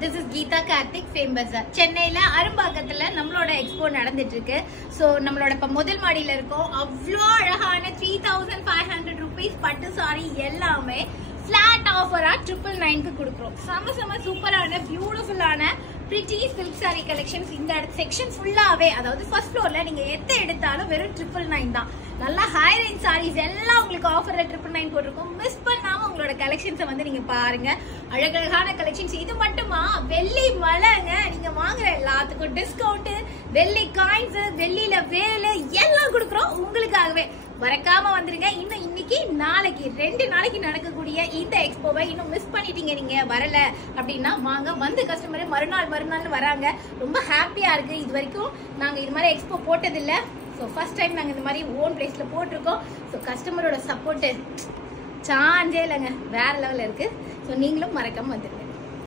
This is Geeta Karthik Fame Bazaar. சென்னையில அரும்பாக்கத்துல நம்மளோட expo நடந்துட்டு இருக்கு. சோ நம்மளோட இப்ப முதல் மாடியில இருக்கோம். அவ்ளோ அழகான 3500 rupees பட்டு சாரி எல்லாமே ஃபிளாட் ஆஃபரா 999க்கு கொடுக்குறோம். செம சூப்பரான பியூட்டிஃபுல்லான பிரிட்டி சில்க் சாரி கலெக்ஷன்ஸ் இந்த செக்ஷன் ஃபுல்லாவே, அதாவது ஃபர்ஸ்ட் ஃப்ளோர்ல நீங்க எத்த எடுத்தாலும் வெறும் 999 தான். நல்லா ஹை ரேஞ்ச் சாரீஸ் எல்லாம் உங்களுக்கு ஆஃபர்ல 999 போட்டிருக்கோம். மிஸ் பண்ணாம உங்களோட கலெக்ஷன்ஸை வந்து நீங்க பாருங்க. அழகழகான கலெக்ஷன்ஸ். இது மட்டுமா, வெள்ளி மலைங்க, நீங்க வாங்குற எல்லாத்துக்கும் டிஸ்கவுண்ட், வெள்ளி காயின்ஸ், வெள்ளியில வேலை எல்லாம் கொடுக்குறோம் உங்களுக்காகவே. மறக்காம வந்துருங்க. இன்னும் இன்னைக்கு நாளைக்கு 2 நாளைக்கு நடக்கக்கூடிய இந்த எக்ஸ்போவை இன்னும் மிஸ் பண்ணிட்டீங்க, நீங்க வரல அப்படின்னா வாங்க. வந்து கஸ்டமர் மறுநாள் வராங்க. ரொம்ப ஹாப்பியா இருக்கு. இது வரைக்கும் நாங்க இது மாதிரி எக்ஸ்போ போட்டதில்ல. ஸோ ஃபர்ஸ்ட் டைம் நாங்கள் இந்த மாதிரி ஓன் பிளேஸ்ல போட்டிருக்கோம். ஸோ கஸ்டமரோட சப்போர்ட்டு சான்ஸே இல்லைங்க, வேற லெவலில் இருக்கு. ஸோ நீங்களும் மறக்காம வந்துருங்க.